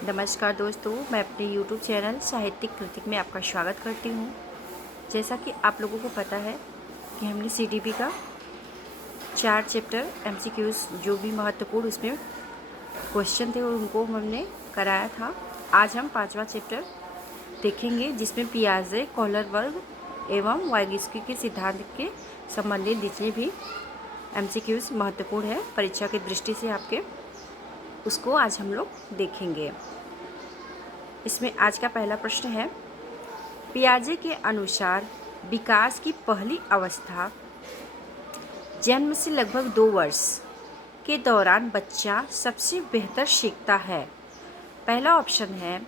नमस्कार दोस्तों, मैं अपने YouTube चैनल साहित्यिक कृतिक में आपका स्वागत करती हूँ। जैसा कि आप लोगों को पता है कि हमने CDP का 4 चैप्टर MCQs जो भी महत्वपूर्ण उसमें क्वेश्चन थे उनको हमने कराया था। आज हम 5वां चैप्टर देखेंगे जिसमें पियाजे, कॉलर वर्ग एवं वाइगिस्की के सिद्धांत के संबंधित जितने भी MCQs महत्वपूर्ण है परीक्षा की दृष्टि से आपके, उसको आज हम लोग देखेंगे। इसमें आज का पहला प्रश्न है, पियाजे के अनुसार विकास की पहली अवस्था जन्म से लगभग 2 वर्ष के दौरान बच्चा सबसे बेहतर सीखता है। पहला ऑप्शन है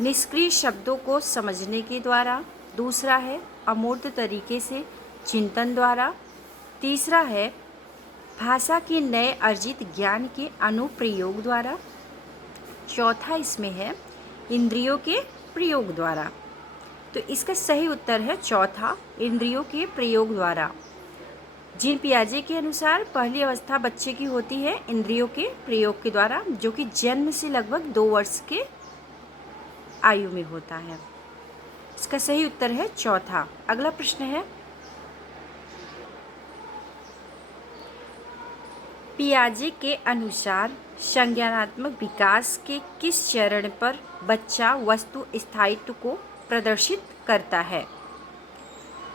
निष्क्रिय शब्दों को समझने के द्वारा, दूसरा है अमूर्त तरीके से चिंतन द्वारा, तीसरा है भाषा के नए अर्जित ज्ञान के अनुप्रयोग द्वारा, चौथा इसमें है इंद्रियों के प्रयोग द्वारा। तो इसका सही उत्तर है चौथा, इंद्रियों के प्रयोग द्वारा। जीन पियाजे के अनुसार पहली अवस्था बच्चे की होती है इंद्रियों के प्रयोग के द्वारा, जो कि जन्म से लगभग 2 वर्ष के आयु में होता है। इसका सही उत्तर है चौथा। अगला प्रश्न है, पियाजे के अनुसार संज्ञानात्मक विकास के किस चरण पर बच्चा वस्तु स्थायित्व को प्रदर्शित करता है?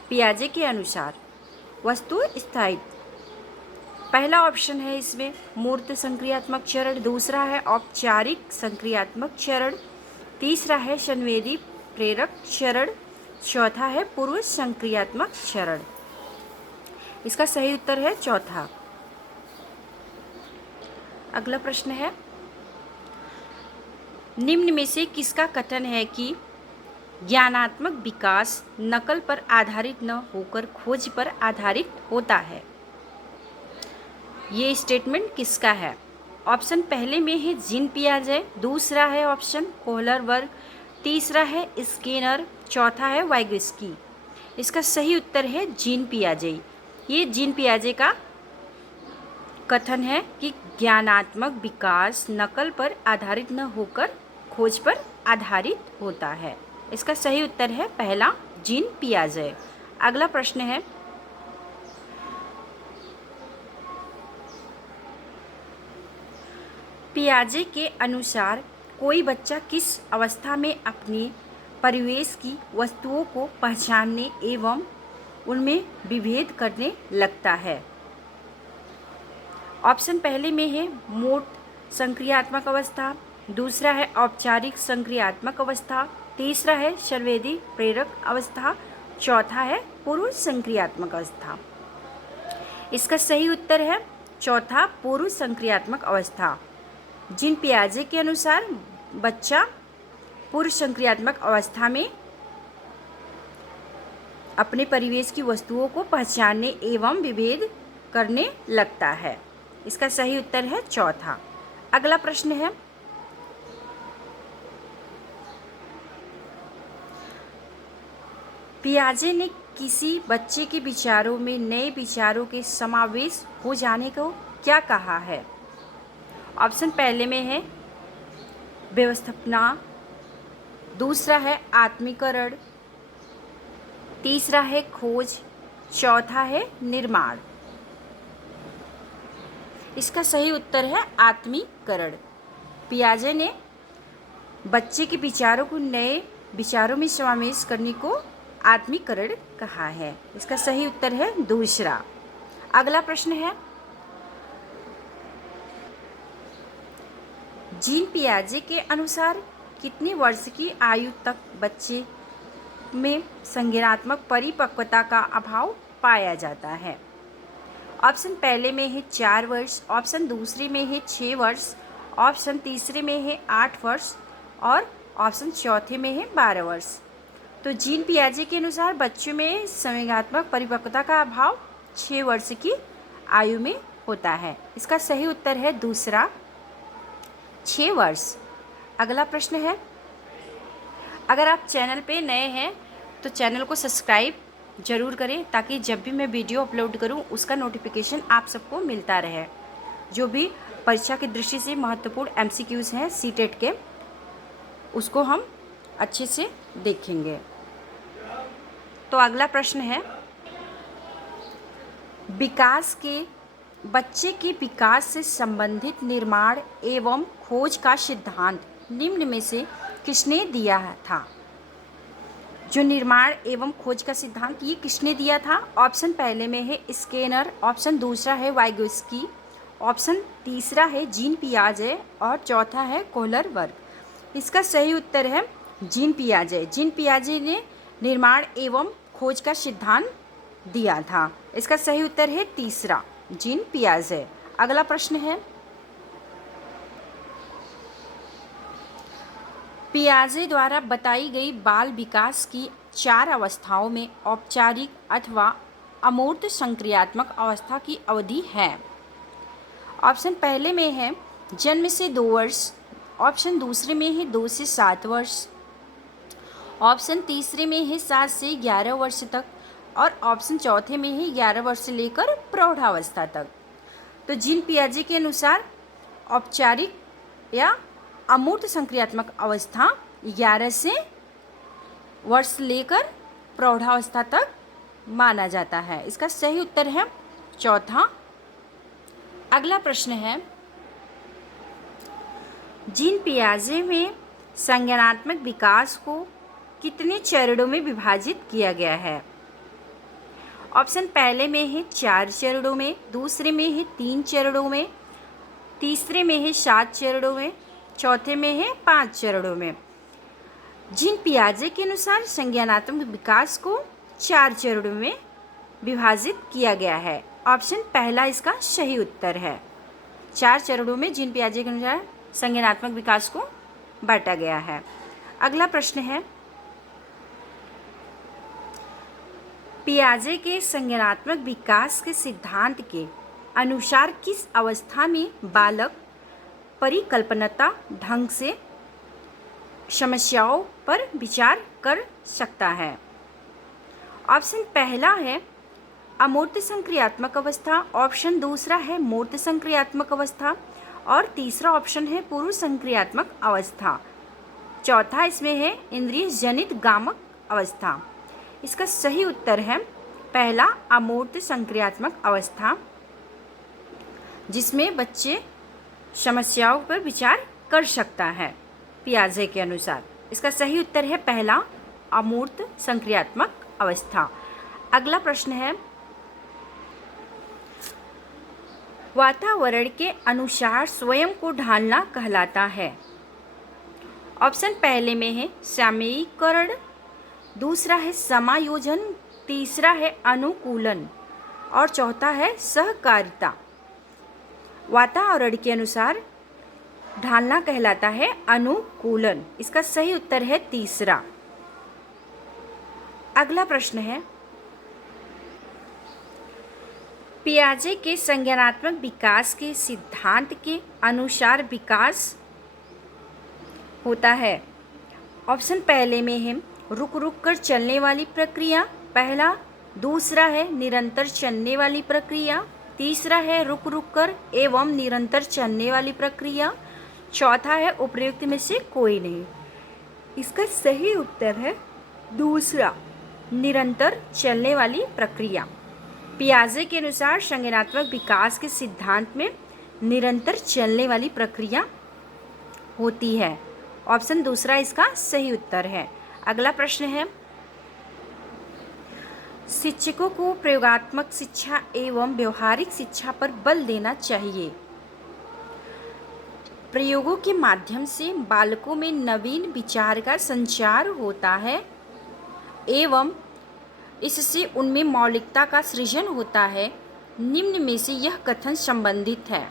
पियाजे के अनुसार वस्तु स्थायित्व, पहला ऑप्शन है इसमें मूर्त संक्रियात्मक चरण, दूसरा है औपचारिक संक्रियात्मक चरण, तीसरा है संवेदी प्रेरक चरण, चौथा है पूर्व संक्रियात्मक चरण। इसका सही उत्तर है चौथा। अगला प्रश्न है, निम्न में से किसका कथन है कि ज्ञानात्मक विकास नकल पर आधारित न होकर खोज पर आधारित होता है? ये स्टेटमेंट किसका है? ऑप्शन पहले में है जीन पियाजे, दूसरा है ऑप्शन कोहलर वर्ग, तीसरा है स्किनर, चौथा है वाइगिस्की। इसका सही उत्तर है जीन पियाजे। ये जीन पियाजे का कथन है कि ज्ञानात्मक विकास नकल पर आधारित न होकर खोज पर आधारित होता है। इसका सही उत्तर है पहला, जीन पियाजे। अगला प्रश्न है, पियाजे के अनुसार कोई बच्चा किस अवस्था में अपने परिवेश की वस्तुओं को पहचानने एवं उनमें विभेद करने लगता है? ऑप्शन पहले में है मूर्त संक्रियात्मक अवस्था, दूसरा है औपचारिक संक्रियात्मक अवस्था, तीसरा है संवेदी प्रेरक अवस्था, चौथा है पूर्व संक्रियात्मक अवस्था। इसका सही उत्तर है चौथा, पूर्व संक्रियात्मक अवस्था। जीन पियाजे के अनुसार बच्चा पूर्व संक्रियात्मक अवस्था में अपने परिवेश की वस्तुओं को पहचानने एवं विभेद करने लगता है। इसका सही उत्तर है चौथा। अगला प्रश्न है, पियाजे ने किसी बच्चे के विचारों में नए विचारों के समावेश हो जाने को क्या कहा है? ऑप्शन पहले में है व्यवस्थापना, दूसरा है आत्मीकरण, तीसरा है खोज, चौथा है निर्माण। इसका सही उत्तर है आत्मीकरण। पियाजे ने बच्चे के विचारों को नए विचारों में समावेश करने को आत्मीकरण कहा है। इसका सही उत्तर है दूसरा। अगला प्रश्न है, जीन पियाजे के अनुसार कितने वर्ष की आयु तक बच्चे में संज्ञानात्मक परिपक्वता का अभाव पाया जाता है? ऑप्शन पहले में है 4 वर्ष, ऑप्शन दूसरे में है 6 वर्ष, ऑप्शन तीसरे में है 8 वर्ष और ऑप्शन चौथे में है 12 वर्ष। तो जीन पियाजे के अनुसार बच्चों में संवेगात्मक परिपक्वता का अभाव 6 वर्ष की आयु में होता है। इसका सही उत्तर है दूसरा, 6 वर्ष। अगला प्रश्न है, अगर आप चैनल पे नए हैं तो चैनल को सब्सक्राइब ज़रूर करें ताकि जब भी मैं वीडियो अपलोड करूं उसका नोटिफिकेशन आप सबको मिलता रहे। जो भी परीक्षा की दृष्टि से महत्वपूर्ण एमसीक्यूज हैं सीटेट के, उसको हम अच्छे से देखेंगे। तो अगला प्रश्न है, बच्चे के विकास से संबंधित निर्माण एवं खोज का सिद्धांत निम्न में से किसने दिया था? जो निर्माण एवं खोज का सिद्धांत ये किसने दिया था? ऑप्शन पहले में है स्किनर, ऑप्शन दूसरा है वाइगोस्की, ऑप्शन तीसरा है जीन पियाजे और चौथा है कोहलरबर्ग। इसका सही उत्तर है जीन पियाजे। जीन पियाजे ने निर्माण एवं खोज का सिद्धांत दिया था। इसका सही उत्तर है तीसरा, जीन पियाजे। अगला प्रश्न है, पियाजे द्वारा बताई गई बाल विकास की 4 अवस्थाओं में औपचारिक अथवा अमूर्त संक्रियात्मक अवस्था की अवधि है। ऑप्शन पहले में है जन्म से 2 वर्ष, ऑप्शन दूसरे में है 2 से 7 वर्ष, ऑप्शन तीसरे में है 7 से 11 वर्ष तक और ऑप्शन चौथे में है 11 वर्ष से लेकर प्रौढ़ावस्था तक। तो जीन पियाजे के अनुसार औपचारिक या अमूर्त संक्रियात्मक अवस्था 11 से वर्ष लेकर प्रौढ़ावस्था तक माना जाता है। इसका सही उत्तर है चौथा। अगला प्रश्न है, जीन पियाजे में संज्ञानात्मक विकास को कितने चरणों में विभाजित किया गया है? ऑप्शन पहले में है 4 चरणों में, दूसरे में है 3 चरणों में, तीसरे में है 7 चरणों में, चौथे में है 5 चरणों में। जीन पियाजे के अनुसार संज्ञानात्मक विकास को 4 चरणों में विभाजित किया गया है। ऑप्शन पहला इसका सही उत्तर है। 4 चरणों में जीन पियाजे के अनुसार संज्ञानात्मक विकास को बांटा गया है। अगला प्रश्न है, पियाजे के संज्ञानात्मक विकास के सिद्धांत के अनुसार किस अवस्था में बालक परिकल्पनता ढंग से समस्याओं पर विचार कर सकता है? ऑप्शन पहला है अमूर्त संक्रियात्मक अवस्था, ऑप्शन दूसरा है मूर्त संक्रियात्मक अवस्था और तीसरा ऑप्शन है पूर्व संक्रियात्मक अवस्था। चौथा इसमें है इंद्रिय जनित गामक अवस्था। इसका सही उत्तर है पहला अमूर्त संक्रियात्मक अवस्था, जिसमें बच्चे समस्याओं पर विचार कर सकता है पियाजे के अनुसार। इसका सही उत्तर है पहला अमूर्त संक्रियात्मक अवस्था। अगला प्रश्न है, वातावरण के अनुसार स्वयं को ढालना कहलाता है। ऑप्शन पहले में है सामयिकरण, दूसरा है समायोजन, तीसरा है अनुकूलन और चौथा है सहकारिता। वातावरण के अनुसार ढालना कहलाता है अनुकूलन। इसका सही उत्तर है तीसरा। अगला प्रश्न है, पियाजे के संज्ञानात्मक विकास के सिद्धांत के अनुसार विकास होता है। ऑप्शन पहले में है रुक रुक कर चलने वाली प्रक्रिया, पहला, दूसरा है निरंतर चलने वाली प्रक्रिया, तीसरा है रुक रुक कर एवं निरंतर चलने वाली प्रक्रिया, चौथा है उपर्युक्त में से कोई नहीं। इसका सही उत्तर है दूसरा, निरंतर चलने वाली प्रक्रिया। पियाजे के अनुसार संज्ञानात्मक विकास के सिद्धांत में निरंतर चलने वाली प्रक्रिया होती है। ऑप्शन दूसरा इसका सही उत्तर है। अगला प्रश्न है, शिक्षकों को प्रयोगात्मक शिक्षा एवं व्यवहारिक शिक्षा पर बल देना चाहिए। प्रयोगों के माध्यम से बालकों में नवीन विचार का संचार होता है एवं इससे उनमें मौलिकता का सृजन होता है। निम्न में से यह कथन संबंधित है।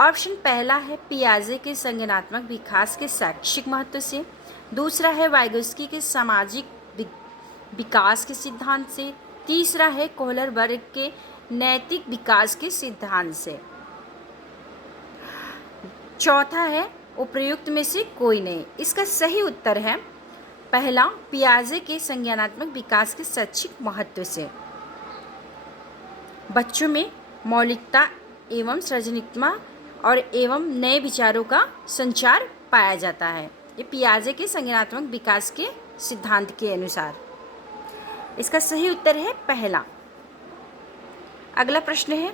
ऑप्शन पहला है पियाजे के संज्ञानात्मक विकास के शैक्षिक महत्व से, दूसरा है वाइगोस्की के सामाजिक विकास के सिद्धांत से, तीसरा है कोहलरबर्ग के नैतिक विकास के सिद्धांत से, चौथा है उपर्युक्त में से कोई नहीं। इसका सही उत्तर है पहला, पियाजे के संज्ञानात्मक विकास के शैक्षिक महत्व से। बच्चों में मौलिकता एवं सृजनात्मकता और एवं नए विचारों का संचार पाया जाता है। ये पियाजे के संज्ञानात्मक विकास के सिद्धांत के अनुसार। इसका सही उत्तर है पहला। अगला प्रश्न है,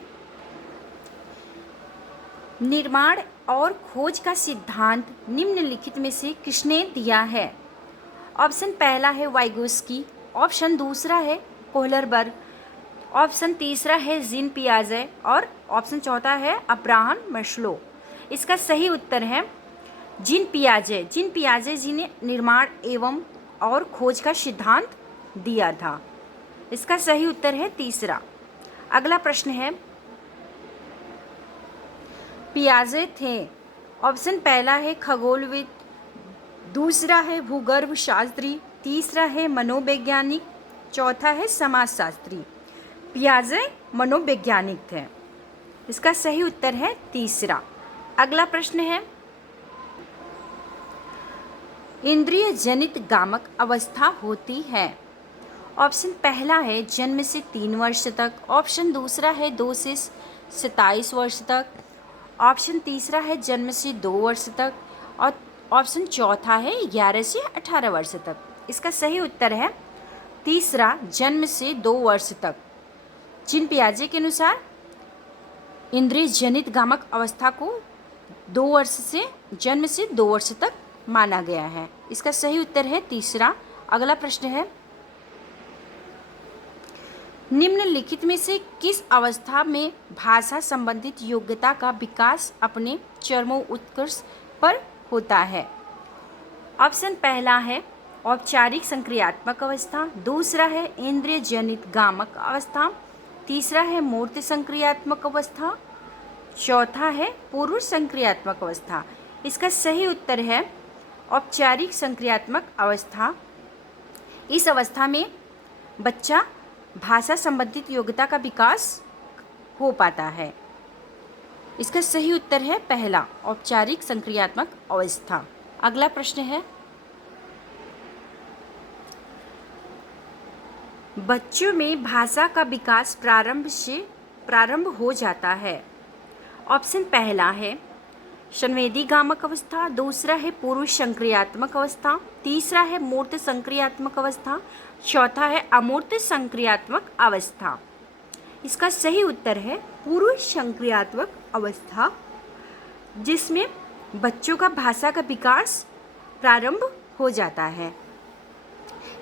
निर्माण और खोज का सिद्धांत निम्नलिखित में से किसने दिया है? ऑप्शन पहला है वाइगोस्की, ऑप्शन दूसरा है कोहलरबर्ग, ऑप्शन तीसरा है जीन पियाजे और ऑप्शन चौथा है अब्राहम मास्लो। इसका सही उत्तर है जीन पियाजे। जीन पियाजे जी ने निर्माण एवं और खोज का सिद्धांत दिया था। इसका सही उत्तर है तीसरा। अगला प्रश्न है, पियाजे थे, ऑप्शन पहला है खगोलविद, दूसरा है भूगर्भ शास्त्री, तीसरा है मनोवैज्ञानिक, चौथा है समाजशास्त्री। पियाजे मनोवैज्ञानिक थे। इसका सही उत्तर है तीसरा। अगला प्रश्न है, इंद्रिय जनित गामक अवस्था होती है। ऑप्शन पहला है जन्म से 3 वर्ष तक, ऑप्शन दूसरा है 2 से 27 वर्ष तक, ऑप्शन तीसरा है जन्म से 2 वर्ष तक और ऑप्शन चौथा है 11 से 18 वर्ष तक। इसका सही उत्तर है तीसरा, जन्म से 2 वर्ष तक। जीन पियाजे के अनुसार इंद्रिय जनित गामक अवस्था को 2 वर्ष से जन्म से 2 वर्ष तक माना गया है। इसका सही उत्तर है तीसरा। अगला प्रश्न है, निम्नलिखित में से किस अवस्था में भाषा संबंधित योग्यता का विकास अपने चरमोत्कर्ष पर होता है? ऑप्शन पहला है औपचारिक संक्रियात्मक अवस्था, दूसरा है इंद्रिय जनित गामक अवस्था, तीसरा है मूर्त संक्रियात्मक अवस्था, चौथा है पूर्व संक्रियात्मक अवस्था। इसका सही उत्तर है औपचारिक संक्रियात्मक अवस्था। इस अवस्था में बच्चा भाषा संबंधित योग्यता का विकास हो पाता है। इसका सही उत्तर है पहला, औपचारिक संक्रियात्मक अवस्था। अगला प्रश्न है, बच्चों में भाषा का विकास प्रारंभ हो जाता है। ऑप्शन पहला है संवेदी गामक अवस्था, दूसरा है पूर्व संक्रियात्मक अवस्था, तीसरा है मूर्त संक्रियात्मक अवस्था, चौथा है अमूर्त संक्रियात्मक अवस्था। इसका सही उत्तर है पूर्व संक्रियात्मक अवस्था, जिसमें बच्चों का भाषा का विकास प्रारंभ हो जाता है।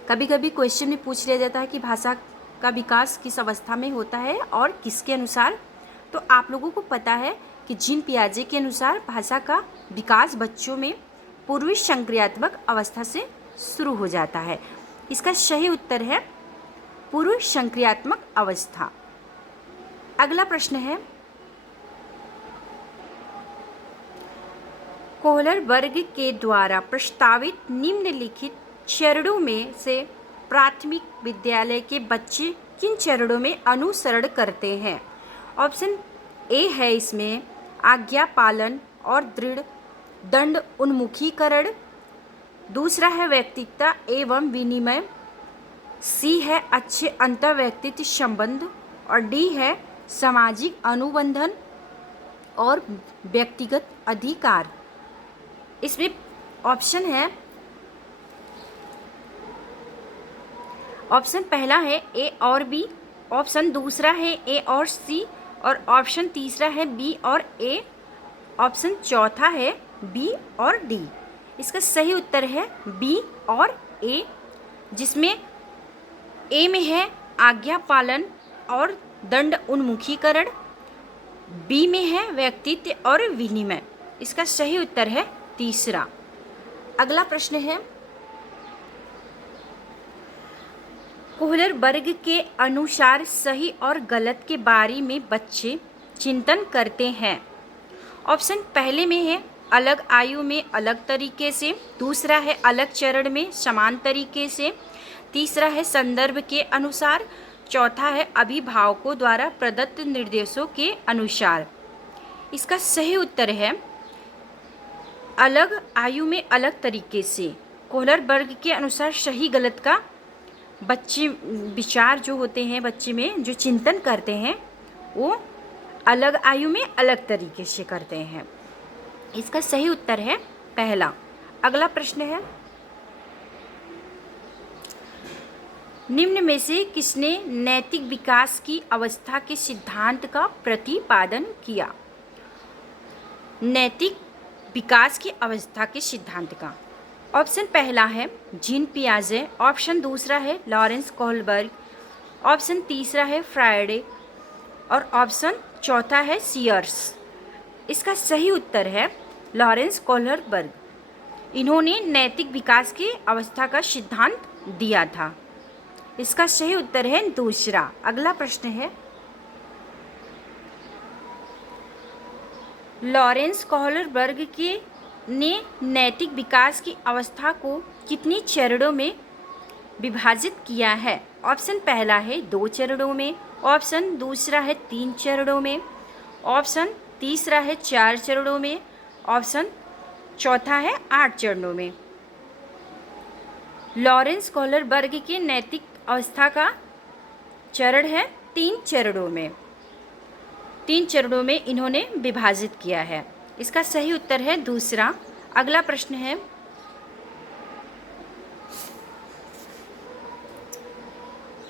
कभी कभी क्वेश्चन में पूछ लिया जाता है कि भाषा का विकास किस अवस्था में होता है और किसके अनुसार। तो आप लोगों को पता है कि जीन पियाजे के अनुसार भाषा का विकास बच्चों में पूर्व संक्रियात्मक अवस्था से शुरू हो जाता है। इसका सही उत्तर है पूर्व संक्रियात्मक अवस्था। अगला प्रश्न है, कोहलरबर्ग के द्वारा प्रस्तावित निम्नलिखित चरणों में से प्राथमिक विद्यालय के बच्चे किन चरणों में अनुसरण करते हैं? ऑप्शन ए है इसमें आज्ञा पालन और दृढ़ दंड उन्मुखीकरण, दूसरा है व्यक्तिगता एवं विनिमय, सी है अच्छे अंतर व्यक्तित्व संबंध और डी है सामाजिक अनुबंधन और व्यक्तिगत अधिकार। इसमें ऑप्शन है, ऑप्शन पहला है ए और बी, ऑप्शन दूसरा है ए और सी और ऑप्शन तीसरा है बी और ए, ऑप्शन चौथा है बी और डी। इसका सही उत्तर है बी और ए, जिसमें ए में है आज्ञा पालन और दंड उन्मुखीकरण, बी में है व्यक्तित्व और विनिमय। इसका सही उत्तर है तीसरा। अगला प्रश्न है, कोहलरबर्ग के अनुसार सही और गलत के बारे में बच्चे चिंतन करते हैं। ऑप्शन पहले में है अलग आयु में अलग तरीके से, दूसरा है अलग चरण में समान तरीके से, तीसरा है संदर्भ के अनुसार, चौथा है अभिभावकों द्वारा प्रदत्त निर्देशों के अनुसार। इसका सही उत्तर है अलग आयु में अलग तरीके से। कोहलरबर्ग के अनुसार सही गलत का बच्चे विचार जो होते हैं, बच्चे में जो चिंतन करते हैं वो अलग आयु में अलग तरीके से करते हैं। इसका सही उत्तर है पहला। अगला प्रश्न है, निम्न में से किसने नैतिक विकास की अवस्था के सिद्धांत का प्रतिपादन किया? नैतिक विकास की अवस्था के सिद्धांत का ऑप्शन पहला है जीन पियाजे, ऑप्शन दूसरा है लॉरेंस कोहलबर्ग, ऑप्शन तीसरा है फ्रायडे और ऑप्शन चौथा है सीयर्स। इसका सही उत्तर है लॉरेंस कोहलबर्ग। इन्होंने नैतिक विकास की अवस्था का सिद्धांत दिया था। इसका सही उत्तर है दूसरा। अगला प्रश्न है, लॉरेंस कोहलबर्ग ने नैतिक विकास की अवस्था को कितनी चरणों में विभाजित किया है? ऑप्शन पहला है 2 चरणों में, ऑप्शन दूसरा है 3 चरणों में, ऑप्शन तीसरा है 4 चरणों में, ऑप्शन चौथा है 8 चरणों में। लॉरेंस कोहलबर्ग की नैतिक अवस्था का चरण है 3 चरणों में। 3 चरणों में इन्होंने विभाजित किया है। इसका सही उत्तर है दूसरा। अगला प्रश्न है,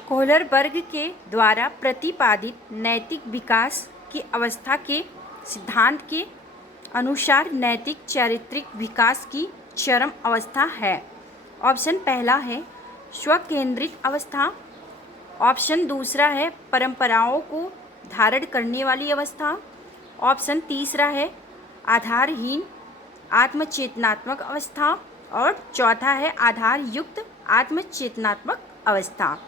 कोहलबर्ग के द्वारा प्रतिपादित नैतिक विकास की अवस्था के सिद्धांत के अनुसार नैतिक चारित्रिक विकास की चरम अवस्था है। ऑप्शन पहला है स्वकेंद्रित अवस्था, ऑप्शन दूसरा है परंपराओं को धारण करने वाली अवस्था, ऑप्शन तीसरा है आधारहीन आत्मचेतनात्मक अवस्था और चौथा है आधार युक्त आत्मचेतनात्मक अवस्था।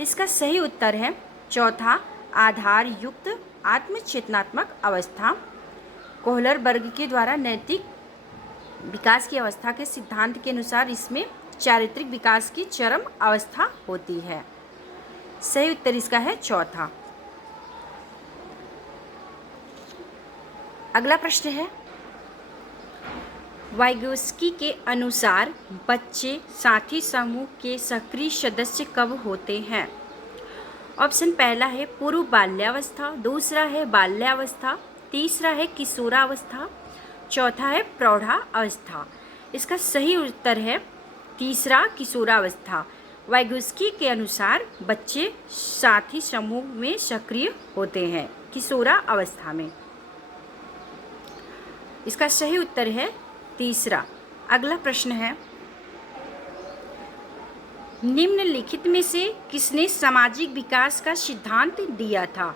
इसका सही उत्तर है चौथा, आधार युक्त आत्मचेतनात्मक अवस्था। कोहलबर्ग के द्वारा नैतिक विकास की अवस्था के सिद्धांत के अनुसार इसमें चारित्रिक विकास की चरम अवस्था होती है। सही उत्तर इसका है चौथा। अगला प्रश्न है, वाइगोस्की के अनुसार बच्चे साथी समूह के सक्रिय सदस्य कब होते हैं? ऑप्शन पहला है पूर्व बाल्यावस्था, दूसरा है बाल्यावस्था, तीसरा है किशोरावस्था, चौथा है प्रौढ़ावस्था। इसका सही उत्तर है तीसरा, किशोरावस्था। वाइगोस्की के अनुसार बच्चे साथी समूह में सक्रिय होते हैं किशोरावस्था में। इसका सही उत्तर है तीसरा। अगला प्रश्न है, निम्नलिखित में से किसने सामाजिक विकास का सिद्धांत दिया था?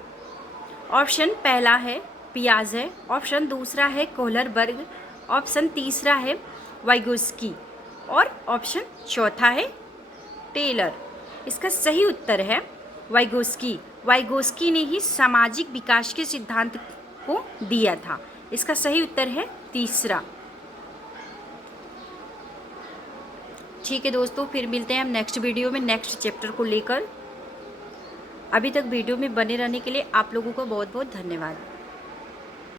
ऑप्शन पहला है पियाजे, ऑप्शन दूसरा है कोहलबर्ग, ऑप्शन तीसरा है वाइगोस्की और ऑप्शन चौथा है टेलर। इसका सही उत्तर है वाइगोस्की। वाइगोस्की ने ही सामाजिक विकास के सिद्धांत को दिया था। इसका सही उत्तर है तीसरा। ठीक है दोस्तों, फिर मिलते हैं हम नेक्स्ट वीडियो में नेक्स्ट चैप्टर को लेकर। अभी तक वीडियो में बने रहने के लिए आप लोगों का बहुत बहुत धन्यवाद।